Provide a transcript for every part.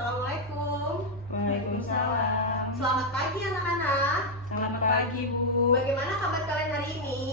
Assalamualaikum. Waalaikumsalam. Selamat pagi anak-anak. Selamat pagi, Bu. Bagaimana kabar kalian hari ini?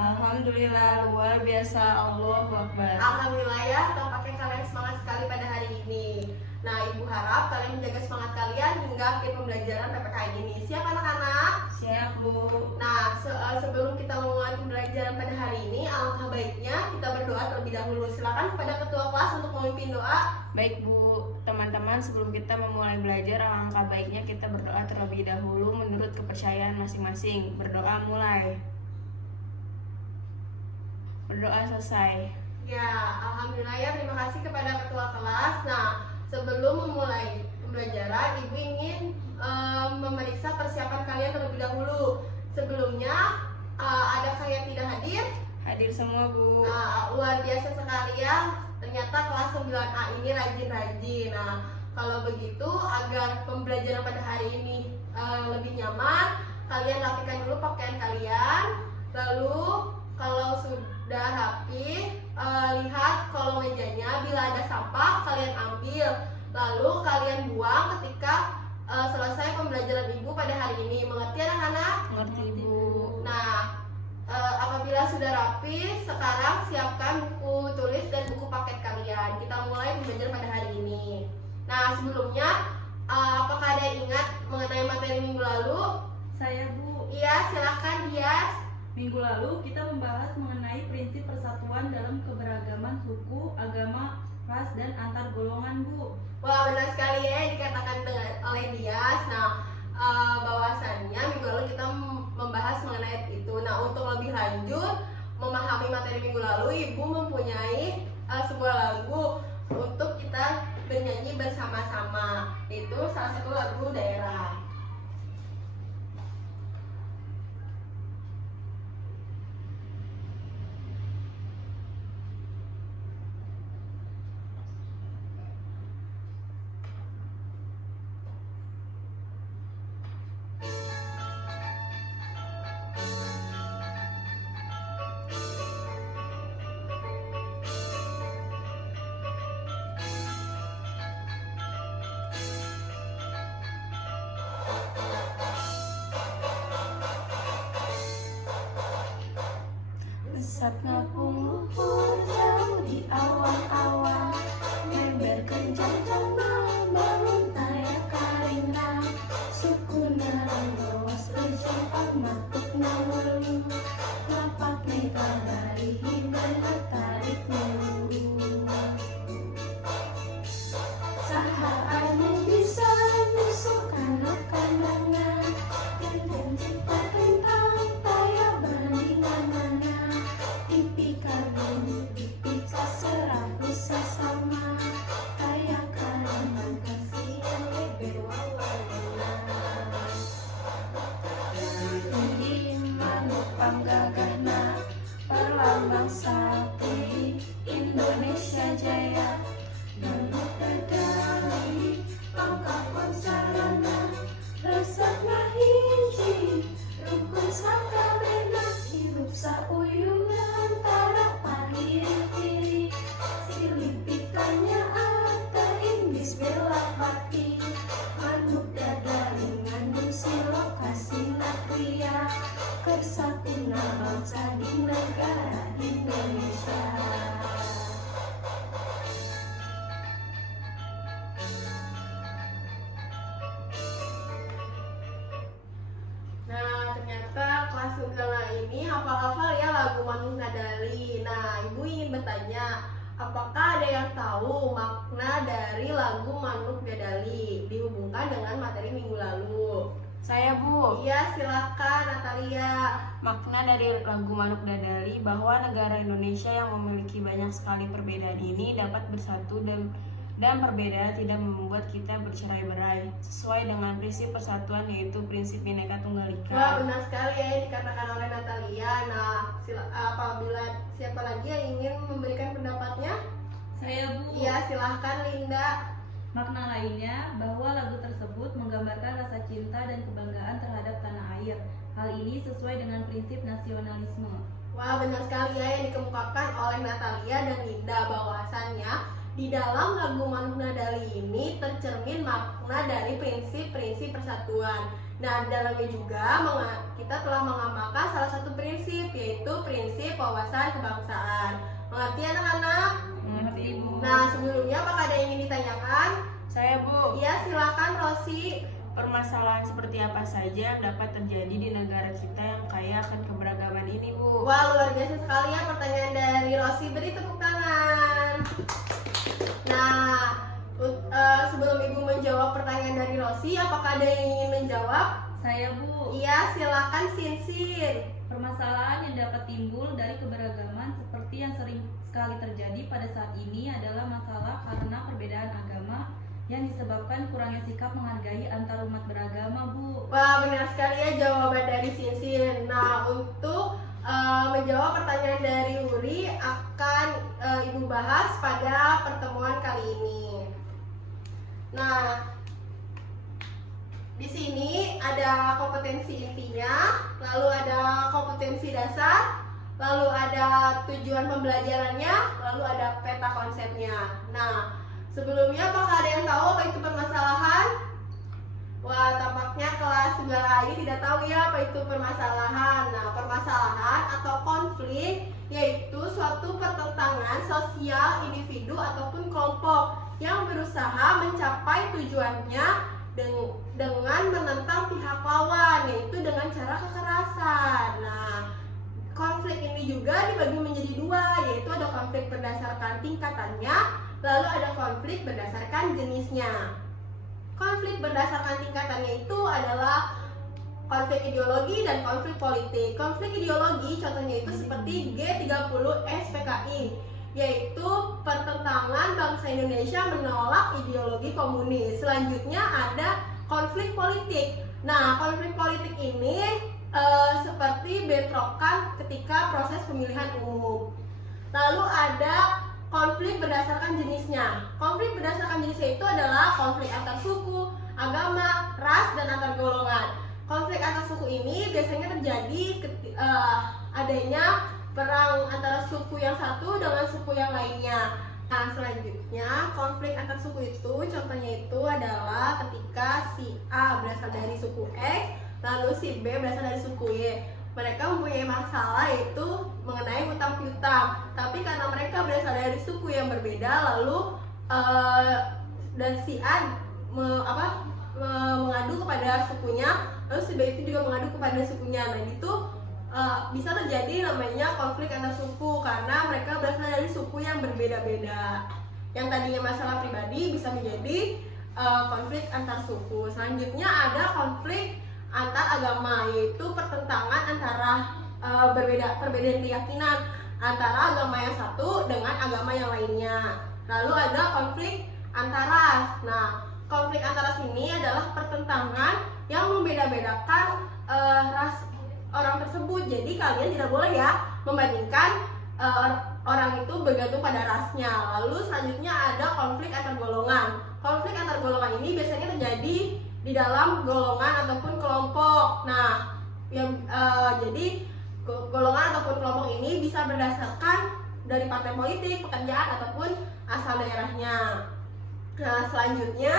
Alhamdulillah, luar biasa. Allahu Akbar. Alhamdulillah ya, tampaknya kalian semangat sekali pada hari ini. Nah, Ibu harap kalian menjaga semangat kalian hingga akhir pembelajaran PPKN ini. Siap anak-anak? Siap, Bu. Nah, sebelum kita memulai pembelajaran pada hari ini, alangkah baiknya kita berdoa terlebih dahulu. Silakan kepada ketua kelas untuk memimpin doa. Baik, Bu. Teman-teman, sebelum kita memulai belajar, alangkah baiknya kita berdoa terlebih dahulu menurut kepercayaan masing-masing. Berdoa mulai. Berdoa selesai. Ya, alhamdulillah ya, terima kasih kepada ketua kelas. Nah, sebelum memulai pembelajaran, Ibu ingin memeriksa persiapan kalian terlebih dahulu. Sebelumnya, adakah yang tidak hadir? Hadir semua, Bu. Nah, luar biasa sekali ya. Ternyata kelas 9A ini rajin-rajin. Nah, kalau begitu, agar pembelajaran pada hari ini lebih nyaman, kalian rapikan dulu pakaian kalian. Lalu, kalau sudah rapi, lihat kolong mejanya. Bila ada sampah, kalian ambil. Lalu kalian buang ketika selesai pembelajaran Ibu pada hari ini. Mengerti anak-anak? Ngerti, Bu. Nah, apabila sudah rapi, sekarang siapkan buku tulis dan buku paket kalian. Kita mulai belajar pada hari ini. Nah, sebelumnya, apakah ada yang ingat mengenai materi minggu lalu? Saya, Bu. Iya, silakan Dias. Minggu lalu kita membahas mengenai prinsip persatuan dalam keberagaman suku, agama, ras, dan antar golongan, Bu. Wah, benar sekali ya yang dikatakan oleh Dias. Nah, bahwasannya minggu lalu kita membahas mengenai itu. Nah, untuk lebih lanjut memahami materi minggu lalu, Ibu mempunyai sebuah lagu untuk kita bernyanyi bersama-sama. Itu salah satu lagu daerah. Besar ngapung luhur jauh di awan-awan, member kencang jambang bangun taya karingan, suku narang bawas berjumpa matuk nawelu, lapak neka dari hindar tarik melulu. Saha anu bisa nyusul kandang-kandangan, dan cinta tentang taya bandingan mana. Tipika dulu, tipika serabu sesama, kayak kaliman kasihan leber wawalena. Tinggi manuk panggagahna, perlambang sakti Indonesia Jaya. Manuk dadali, pangkat koncarana, resep hiji, rukun sakabena, hirup sauyungan para pahiri-hiri, silipikannya ada indis belak bati, manuk dadali ngandung silokasi natria, kersakuna bangsa di negara Indonesia. Nah, ternyata kelas 9 ini hafal-hafal ya lagu Manuk Nadali. Nah, Ibu ingin bertanya, apakah ada yang tahu makna dari lagu Manuk Nadali dihubungkan dengan materi minggu lalu? Saya, Bu. Iya, silakan Natalia. Makna dari lagu Manuk Dadali bahwa negara Indonesia yang memiliki banyak sekali perbedaan ini dapat bersatu dan perbedaan tidak membuat kita bercerai-berai, sesuai dengan prinsip persatuan yaitu prinsip Bhinneka Tunggal Ika. Wah, benar sekali ya yang dikatakan oleh Natalia. Nah, apabila siapa lagi yang ingin memberikan pendapatnya? Saya, Bu. Iya, silahkan Linda. Makna lainnya bahwa lagu tersebut menggambarkan rasa cinta dan kebanggaan terhadap tanah air. Hal ini sesuai dengan prinsip nasionalisme. Wah, benar sekali ya yang dikemukakan oleh Natalia dan Linda, bahwasannya di dalam lagu Manuk Nadali ini tercermin makna dari prinsip-prinsip persatuan. Nah, di dalamnya juga kita telah mengamalkan salah satu prinsip, yaitu prinsip wawasan kebangsaan. Mengerti anak-anak? Mengerti, Bu. Nah, sebelumnya apakah ada yang ingin ditanyakan? Saya, Bu. Iya, silakan Rosi. Permasalahan seperti apa saja yang dapat terjadi di negara kita yang kaya akan keberagaman ini, Bu? Wah, luar biasa sekali ya pertanyaan dari Rosi. Beri tepuk tangan. Nah, sebelum Ibu menjawab pertanyaan dari Rosi, apakah ada yang ingin menjawab? Saya, Bu. Iya, silakan Sinsin. Permasalahan yang dapat timbul dari keberagaman seperti yang sering sekali terjadi pada saat ini adalah masalah karena perbedaan agama yang disebabkan kurangnya sikap menghargai antar umat beragama, Bu. Wah, benar sekali ya jawaban dari Sinsin. Nah, untuk menjawab pertanyaan dari Uri akan Ibu bahas pada pertemuan kali ini. Nah, di sini ada kompetensi intinya, lalu ada kompetensi dasar, lalu ada tujuan pembelajarannya, lalu ada peta konsepnya. Nah, sebelumnya apakah ada yang tahu apa itu permasalahan? Wah, tampaknya kelas 9 ini tidak tahu ya apa itu permasalahan. Nah, permasalahan atau konflik yaitu suatu pertentangan sosial individu ataupun kelompok yang berusaha mencapai tujuannya dengan menentang pihak lawan, yaitu dengan cara kekerasan. Nah, konflik ini juga dibagi menjadi dua, yaitu ada konflik berdasarkan tingkatannya, lalu ada konflik berdasarkan jenisnya. Konflik berdasarkan tingkatannya itu adalah konflik ideologi dan konflik politik. Konflik ideologi contohnya itu seperti G30 SPKI, yaitu pertentangan bangsa Indonesia menolak ideologi komunis. Selanjutnya ada konflik politik. Nah, konflik politik ini seperti bentrokan ketika proses pemilihan umum. Lalu ada konflik berdasarkan jenisnya. Konflik berdasarkan jenisnya itu adalah konflik antar suku, agama, ras, dan antar golongan. Konflik antar suku ini biasanya terjadi adanya perang antara suku yang satu dengan suku yang lainnya. Nah, selanjutnya konflik antar suku itu contohnya itu adalah ketika si A berasal dari suku X, lalu si B berasal dari suku Y. Mereka mempunyai masalah yaitu mengenai hutang piutang, tapi karena mereka berasal dari suku yang berbeda, lalu dan si A mengadu kepada sukunya, lalu si B itu juga mengadu kepada sukunya. Nah, itu bisa terjadi namanya konflik antar suku karena mereka berasal dari suku yang berbeda-beda. Yang tadinya masalah pribadi bisa menjadi konflik antar suku. Selanjutnya ada konflik antar agama, yaitu pertentangan antara perbedaan keyakinan antara agama yang satu dengan agama yang lainnya. Lalu ada konflik antar ras. Nah, konflik antar ras ini adalah pertentangan yang membeda-bedakan ras orang tersebut. Jadi kalian tidak boleh ya membandingkan orang itu bergantung pada rasnya. Lalu selanjutnya ada konflik antar golongan. Konflik antar golongan ini biasanya terjadi di dalam golongan ataupun kelompok. Nah, jadi golongan ataupun kelompok ini bisa berdasarkan dari partai politik, pekerjaan ataupun asal daerahnya. Nah, selanjutnya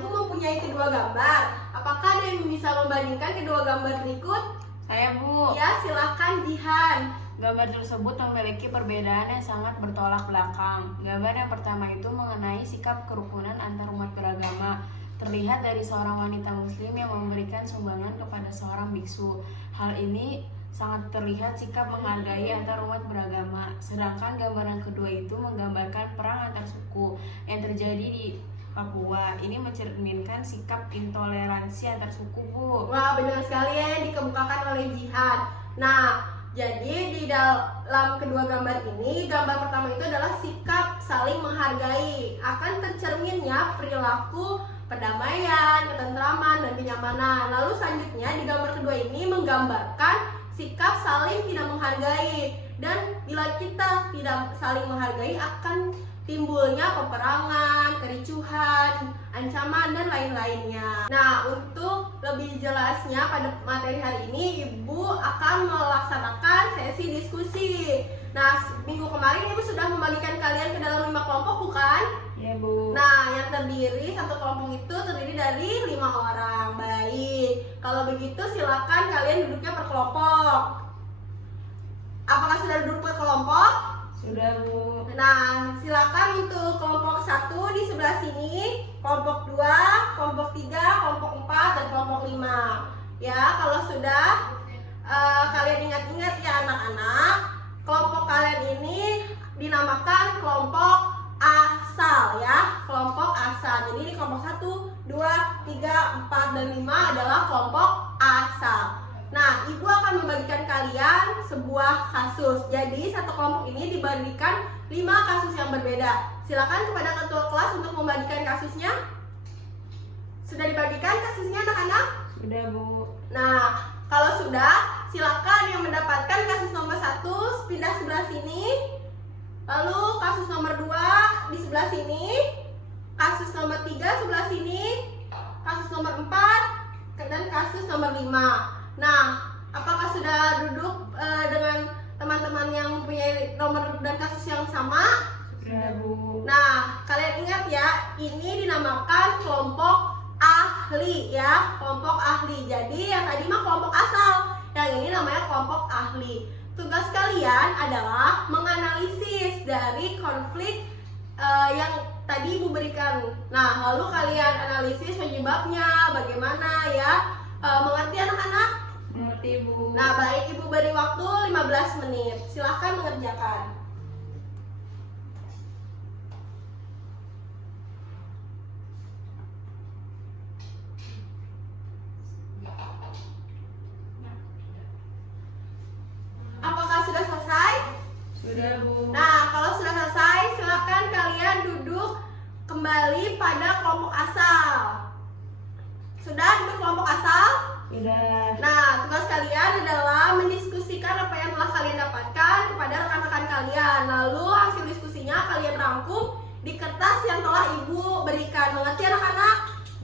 Ibu mempunyai kedua gambar. Apakah ada yang bisa membandingkan kedua gambar berikut? Saya, Bu. Ya, silakan Jihan. Gambar tersebut memiliki perbedaan yang sangat bertolak belakang. Gambar yang pertama itu mengenai sikap kerukunan antar umat beragama. Terlihat dari seorang wanita muslim yang memberikan sumbangan kepada seorang biksu. Hal ini sangat terlihat sikap menghargai antar umat beragama. Sedangkan gambar yang kedua itu menggambarkan perang antar suku yang terjadi di Papua. Ini mencerminkan sikap intoleransi antar suku, Bu. Wah, benar sekali ya yang dikemukakan oleh Jihan. Nah, jadi di dalam kedua gambar ini, gambar pertama itu adalah sikap saling menghargai. Akan tercerminnya perilaku perdamaian, ketentraman, dan kenyamanan. Lalu selanjutnya di gambar kedua ini menggambarkan sikap saling tidak menghargai. Dan bila kita tidak saling menghargai akan timbulnya peperangan, kericuhan, ancaman, dan lain-lainnya. Nah, untuk lebih jelasnya pada materi hari ini, Ibu akan melaksanakan sesi diskusi. Nah, minggu kemarin Ibu sudah membagikan kalian ke dalam 5 kelompok, bukan? Ya, Bu. Nah, yang terdiri, satu kelompok itu terdiri dari 5 orang. Baik, kalau begitu silakan kalian duduknya per kelompok. Apakah sudah duduk per kelompok? Sudah, Bu. Nah, silakan untuk kelompok 1 di sebelah sini, kelompok 2, kelompok 3, kelompok 4, dan kelompok 5. Ya, kalau sudah kalian ingat-ingat ya anak-anak, kelompok kalian ini dinamakan kelompok asal ya, kelompok asal. Jadi di kelompok 1, 2, 3, 4, dan 5 adalah kelompok asal. Nah, Ibu akan membagikan kalian sebuah kasus. Jadi satu kelompok ini dibagikan 5 kasus yang berbeda. Silakan kepada ketua kelas untuk membagikan kasusnya. Sudah dibagikan kasusnya anak-anak? Sudah, Bu. Nah, kalau sudah, silakan yang mendapatkan kasus nomor 1 pindah sebelah sini. Lalu kasus nomor 2 di sebelah sini. Kasus nomor 3 sebelah sini. Kasus nomor 4 dan kasus nomor 5. Nah, apakah sudah duduk dengan teman-teman yang mempunyai nomor dan kasus yang sama? Sudah, Bu. Nah, kalian ingat ya, ini dinamakan kelompok ahli ya, kelompok ahli. Jadi yang tadi mah kelompok asal, yang ini namanya kelompok ahli. Tugas kalian adalah menganalisis dari konflik yang tadi Ibu berikan. Nah, lalu kalian analisis penyebabnya, bagaimana ya. Mengerti anak-anak? Mengerti, Bu. Nah, baik, Ibu beri waktu 15 menit. Silahkan mengerjakan. Apakah sudah selesai? Sudah, Bu. Nah, kalau sudah selesai, silakan kalian duduk kembali pada kelompok asal. Sudah duduk kelompok asal? Sudah. Nah, tugas kalian adalah mendiskusikan apa yang telah kalian dapatkan kepada rekan-rekan kalian. Lalu hasil diskusinya kalian rangkum di kertas yang telah Ibu berikan. Mengerti anak-anak?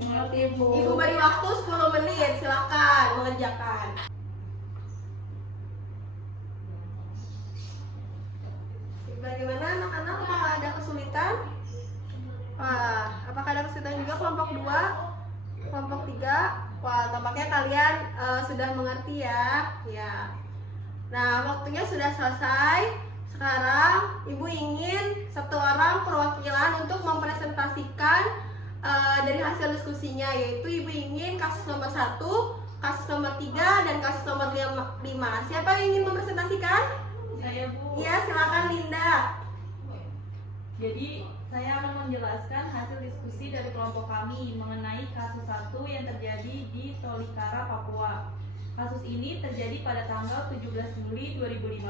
Mengerti, Bu. Ibu beri waktu 10 menit. Silakan mengerjakan. Bagaimana anak-anak? Apakah ada kesulitan? Wah, apakah ada kesulitan juga kelompok 2? Kelompok 3? Wah, tampaknya kalian sudah mengerti ya. Ya. Nah, waktunya sudah selesai. Sekarang Ibu ingin satu orang perwakilan untuk mempresentasikan dari hasil diskusinya, yaitu Ibu ingin kasus nomor 1, kasus nomor 3, dan kasus nomor 5. Siapa yang ingin mempresentasikan? Saya, Bu. Iya, silakan Linda. Jadi saya akan menjelaskan hasil diskusi dari kelompok kami mengenai kasus 1 yang terjadi di Tolikara, Papua. Kasus ini terjadi pada tanggal 17 Juli 2015.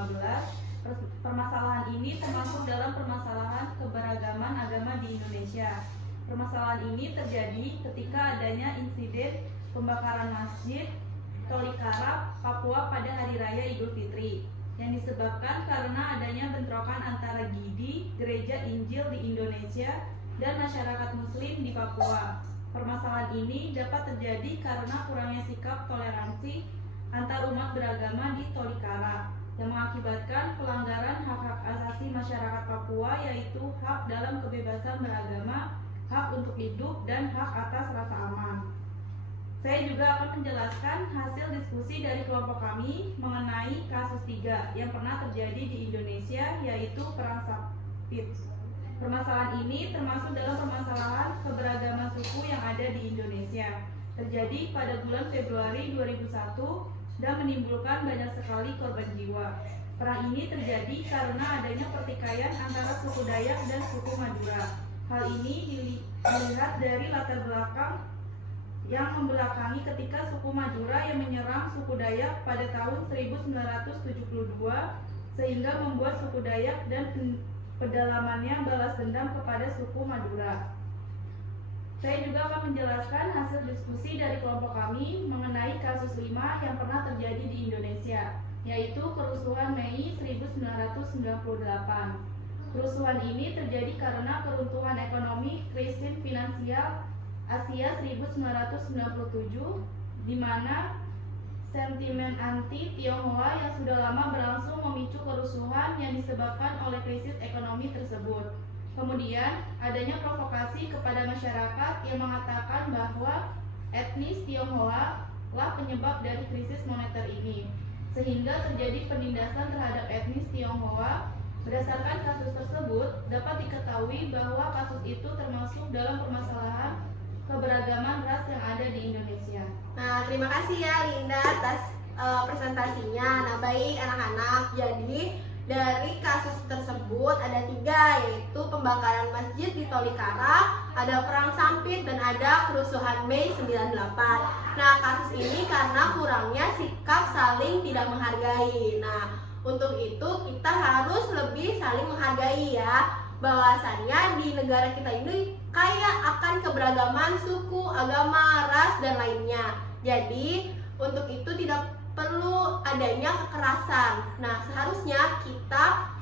Permasalahan ini termasuk dalam permasalahan keberagaman agama di Indonesia. Permasalahan ini terjadi ketika adanya insiden pembakaran masjid Tolikara, Papua pada Hari Raya Idul Fitri yang disebabkan karena adanya bentrokan antara GIDI, Gereja Injil di Indonesia, dan masyarakat Muslim di Papua. Permasalahan ini dapat terjadi karena kurangnya sikap toleransi antar umat beragama di Tolikara yang mengakibatkan pelanggaran hak-hak asasi masyarakat Papua, yaitu hak dalam kebebasan beragama, hak untuk hidup, dan hak atas rasa aman. Saya juga akan menjelaskan hasil diskusi dari kelompok kami mengenai kasus 3 yang pernah terjadi di Indonesia, yaitu Perang Sapit. Permasalahan ini termasuk dalam permasalahan keberagaman suku yang ada di Indonesia. Terjadi pada bulan Februari 2001 dan menimbulkan banyak sekali korban jiwa. Perang ini terjadi karena adanya pertikaian antara suku Dayak dan suku Madura. Hal ini dilihat dari latar belakang yang membelakangi ketika suku Madura yang menyerang suku Dayak pada tahun 1972 sehingga membuat suku Dayak dan pedalamannya balas dendam kepada suku Madura. Saya juga akan menjelaskan hasil diskusi dari kelompok kami mengenai kasus 5 yang pernah terjadi di Indonesia, yaitu kerusuhan Mei 1998. Kerusuhan ini terjadi karena keruntuhan ekonomi krisis finansial Asia 1997, di mana sentimen anti Tionghoa yang sudah lama berlangsung memicu kerusuhan yang disebabkan oleh krisis ekonomi tersebut. Kemudian, adanya provokasi kepada masyarakat yang mengatakan bahwa etnis Tionghoa lah penyebab dari krisis moneter ini, sehingga terjadi penindasan terhadap etnis Tionghoa. Berdasarkan kasus tersebut, dapat diketahui bahwa kasus itu termasuk dalam permasalahan keberagaman ras yang ada di Indonesia. Nah, terima kasih ya Linda atas presentasinya. Nah, baik anak-anak, jadi dari kasus tersebut ada 3, yaitu pembakaran masjid di Tolikara, ada perang Sampit, dan ada kerusuhan Mei 98. Nah, kasus ini karena kurangnya sikap saling tidak menghargai. Nah, untuk itu kita harus lebih saling menghargai ya. Bahwasannya di negara kita ini kaya akan keberagaman suku, agama, ras, dan lainnya. Jadi untuk itu tidak perlu adanya kekerasan. Nah, seharusnya kita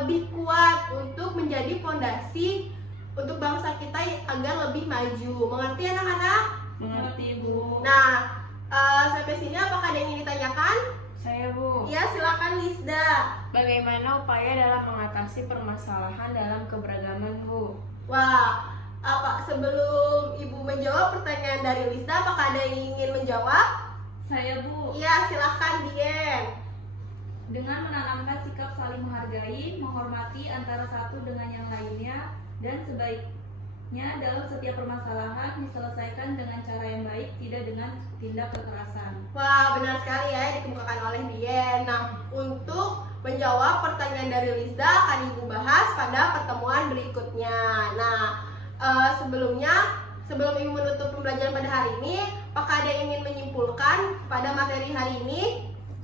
lebih kuat untuk menjadi fondasi untuk bangsa kita agar lebih maju. Mengerti anak-anak? Mengerti, Bu. Nah, sampai sini apakah ada yang ingin ditanyakan? Saya, Bu. Ya, silakan Lisda. Bagaimana upaya dalam mengatasi permasalahan dalam keberagaman, Bu? Wah, sebelum Ibu menjawab pertanyaan dari Lisda, apakah ada yang ingin menjawab? Saya, Bu. Iya, silakan Dien. Dengan menanamkan sikap saling menghargai, menghormati antara satu dengan yang lainnya, dan sebaiknya dalam setiap permasalahan diselesaikan dengan cara yang baik, tidak dengan tindak kekerasan. Wah, benar sekali ya yang dikemukakan oleh Dien. Nah, untuk menjawab pertanyaan dari Lisda akan Ibu bahas pada pertemuan berikutnya. Nah, sebelum Ibu menutup pembelajaran pada hari ini, apakah ada yang ingin menyimpulkan pada materi hari ini?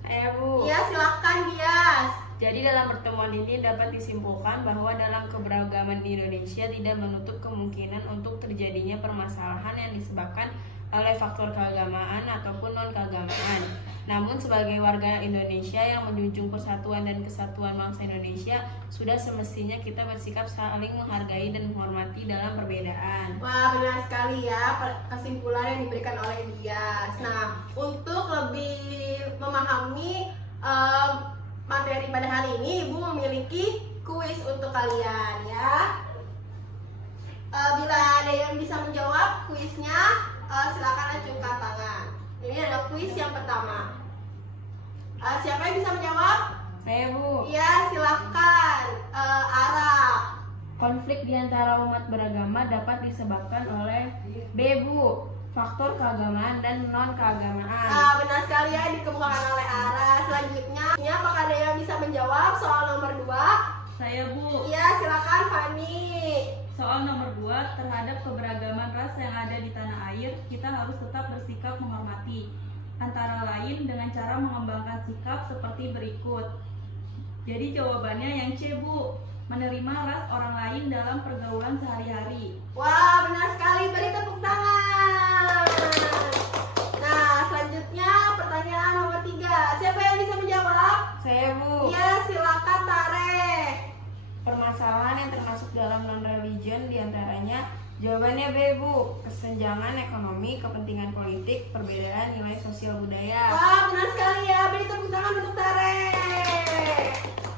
Saya, Bu. Ya, silahkan Dias. Jadi dalam pertemuan ini dapat disimpulkan bahwa dalam keberagaman di Indonesia tidak menutup kemungkinan untuk terjadinya permasalahan yang disebabkan oleh faktor keagamaan ataupun non-keagamaan. Namun sebagai warga Indonesia yang menjunjung persatuan dan kesatuan bangsa Indonesia, sudah semestinya kita bersikap saling menghargai dan menghormati dalam perbedaan. Wah, benar sekali ya kesimpulan yang diberikan oleh Dias. Nah, untuk lebih memahami materi pada hari ini, Ibu memiliki kuis untuk kalian ya. Bila ada yang bisa menjawab kuisnya, silakan acungkan tangan. Ini ada kuis yang pertama. Siapa yang bisa menjawab? Saya, Bu. Iya, silakan. Ara. Konflik di antara umat beragama dapat disebabkan oleh B, Bu, faktor keagamaan dan non-keagamaan. Benar sekali ya dikemukakan oleh Ara. Selanjutnya, apakah ada yang bisa menjawab soal nomor 2? Saya, Bu. Iya, silakan Fani. Soal nomor 2, terhadap keberagaman ras yang ada di tanah air, kita harus tetap bersikap menghormati. Antara lain dengan cara mengembangkan sikap seperti berikut. Jadi jawabannya yang C, Bu. Menerima ras orang lain dalam pergaulan sehari-hari. Wah, benar sekali. Beri tepuk tangan. Nah, selanjutnya pertanyaan nomor 3. Siapa yang bisa menjawab? Saya, Bu. Iya, silakan Tare. Permasalahan yang termasuk dalam non-religion diantaranya jawabannya B, Bu, kesenjangan ekonomi, kepentingan politik, perbedaan nilai sosial budaya. Wah, benar sekali ya. Beri tepuk tangan untuk Tare.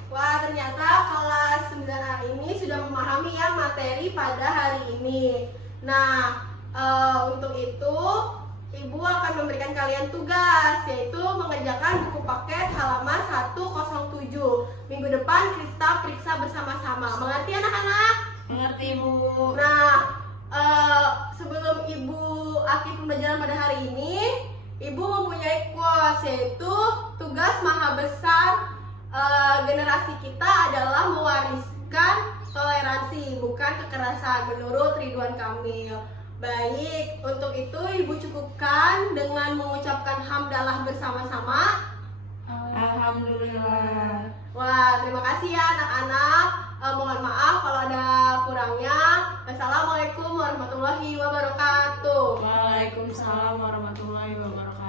Wah, ternyata kelas 9A ini sudah memahami ya materi pada hari ini. Nah, untuk itu Ibu akan memberikan kalian tugas, yaitu mengerjakan buku paket halaman 107. Minggu depan kita periksa bersama-sama. Mengerti anak-anak? Mengerti, Bu. Nah, sebelum Ibu akhir pembelajaran pada hari ini, Ibu mempunyai quotes, yaitu tugas maha besar generasi kita adalah mewariskan toleransi, bukan kekerasan, menurut Ridwan Kamil. Baik, untuk itu Ibu cukupkan dengan mengucapkan hamdalah bersama-sama. Alhamdulillah. Wah, terima kasih ya anak-anak. Mohon maaf kalau ada kurangnya. Wassalamualaikum warahmatullahi wabarakatuh. Waalaikumsalam warahmatullahi wabarakatuh.